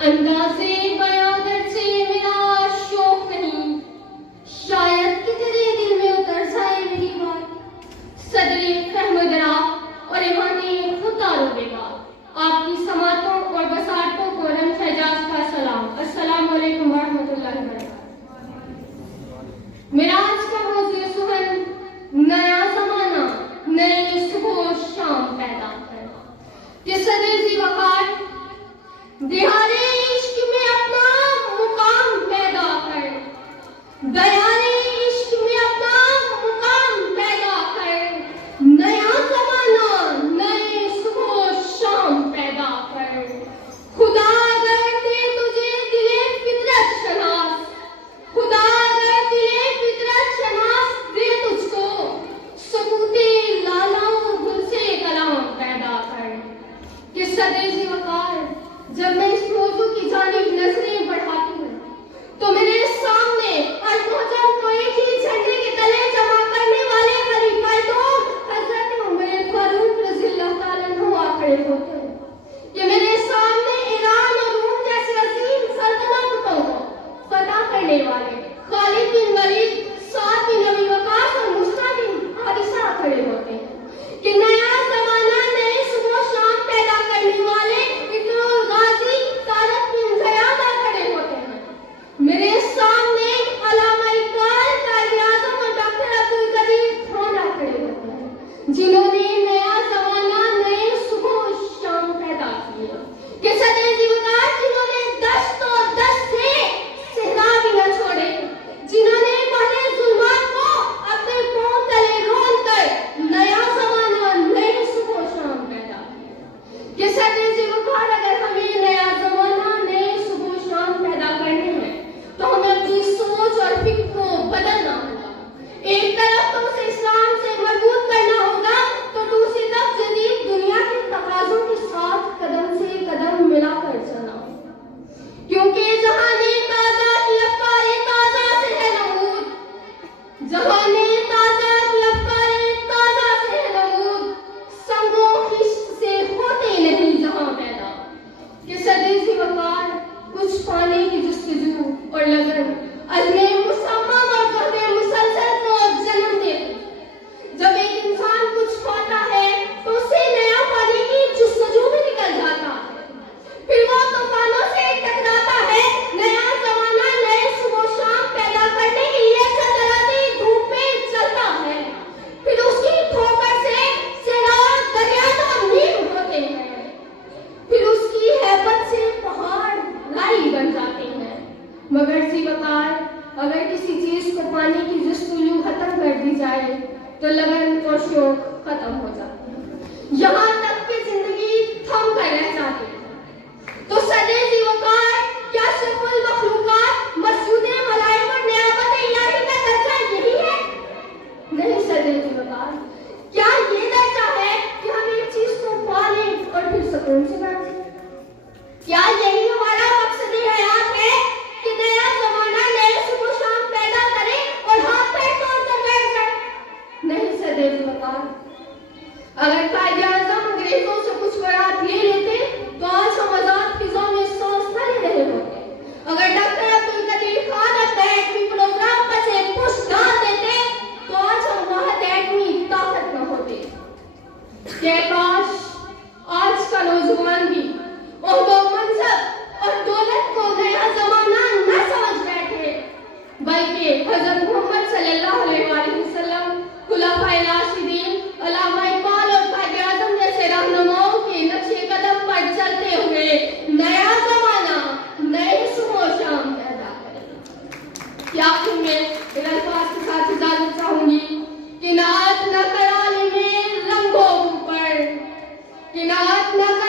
اندازے بیاں گرچہ میرا شوق نہیں، شاید کہ تیرے دل میں اتر جائے میری بات۔ صدر فہم درا اور ایوان خدا روے گا، آپ کی سماعتوں اور بساطوں کو رنگ حجاز کا سلام۔ السلام علیکم ورحمۃ اللہ وبرکاتہ۔ میرا آج کا موضوع سخن نیا زمانہ، نئی صبح و شام پیدا کرنا۔ کہ صدر ذی وقار دیہار عشق میں اپنا مقام پیدا کر، دیہار عشق میں اپنا مقام پیدا کر، نیا زمانہ نئے صبح و شام پیدا کر۔ خدا اگر دے تجھے دل فطرت شناس، خدا اگر دل فطرت شناس دے تجھ کو، سکوت لالا و گل سے کلام پیدا کر۔ کہ صدر ذی وقار جب میں اس موضوع کی جانب نظریں بڑھاتی ہوں تو میرے سامنے الفوجوں کو ایک ہی جھنڈے کے تلے جمع کرنے والے خلیفہ دو حضرت عمر فاروق رضی اللہ تعالیٰ عنہ کھڑے ہوتے ہیں۔ کہ میرے سامنے ایران اور روم جیسے عظیم سلطنتوں کو فتح کرنے والے خالد بن ولید، سعد بن ابی وقاص اور مصعب بن حارثہ کھڑے ہوتے ہیں۔ کہ نیا زمانہ نئے صبح و شام پیدا کرنے والے میرے سامنے علامہ اقبال، قائد اعظم اور ڈاکٹر عبدالقدیر کھانا کھڑے ہوتے ہیں، جنہوں نے نیا زمانہ نئے صبح و شام پیدا کیے۔ کہ صدر ذی وقار جنہوں نے دشت و دشت سے صحرا بھی نہ چھوڑے، جنہوں نے پہلے ظلمات کو اپنے پاؤں تلے رول کر نیا زمانہ نئے صبح و شام پیدا کیے۔ کہ صدر ذی وقار اگر ہمیں نیا زمانہ نئے صبح و شام پیدا کرنے ہیں تو ہمیں اپنی سوچ اور فکر کو بدلنا ہوگا۔ ایک طرف تو اسے اسلام سے مربوط کرنا ہوگا تو دوسری طرف جدید دنیا کے تقاضوں کے ساتھ قدم سے قدم ملا کر چلنا ہوگا۔ کیونکہ جہاں تازہ کی افکار تازہ سے ہے نمود، جہاں تازہ کی افکار تازہ سے ہے نمود، سنگ و خشت سے ہوتے نہیں جہاں پیدا۔ کہ صدر ذی وقار کچھ پانے کی جستجو اور لگن عزم مصمم اور قہد مسلسل کو جنم دیتی۔ جب ایک انسان کچھ پاتا ہے تو اسے نیا پانے کی جستجو بھی نکل جاتا ہے، پھر وہ طوفانوں سے ٹکراتا ہے، نیا زمانہ نئے صبح و شام پیدا کرنے کے لیے چلچلاتی دھوپ میں چلتا ہے، پھر اس کی ٹھوکر سے سیلاب دریا تبدیل ہوتے ہیں، پھر اس کی ہیبت سے پہاڑ رائی بن جاتے ہیں۔ مگر ذی وقار اگر کسی چیز کو پانے کی جستجو ختم کر دی جائے تو لگن اور شوق ختم ہو جاتے ہیں، یہاں تک کہ زندگی تھم کر رہ جاتی ہے۔ تو صدر ذی وقار کیا شرف المخلوقات مسجود ملائک اور نعمت الہی کا درجہ یہی ہے؟ نہیں صدر ذی وقار، کیا یہ درجہ ہے کہ ہم ایک چیز کو پالیں اور پھر سکون سے بیٹھ جائیں؟ کیا یہی ہمارا مقصد حیات ہے کہ نیا زمانہ نئے صبح و شام پیدا کرے اور ہاتھ پیر توڑ کر بیٹھ جائے؟ نہیں صدر ذی وقار، اگر قائد اعظم انگریزوں سے کچھ برات لے لیتے تو آج ہم آزاد فضا میں سانس بھرے رہے ہوتے۔ اگر ڈاکٹر عبدالقدیر خان اپنا ایٹمی پروگرام پر سے پش ڈال دیتے تو آج ہم واحد ایٹمی طاقت نہ ہوتے۔ کہ کاش آج کا نوجوان بھی عہد و منصب اور دولت کو نیا زمانہ نہ سمجھ بیٹھے، بلکہ حضرت محمد صلی اللہ علیہ وآلہ وسلم، خلفائے راشدین، علامہ اقبال اور قائد اعظم جیسے رہنماؤں کے نقش قدم پر چلتے ہوئے نیا زمانہ نئے صبح و شام پیدا کریں۔ کیا آخر میں ان الفاظ کے ساتھ اجازت چاہوں گی کہ نعت نہ کر عالم رنگوں پر، کہ نعت نہ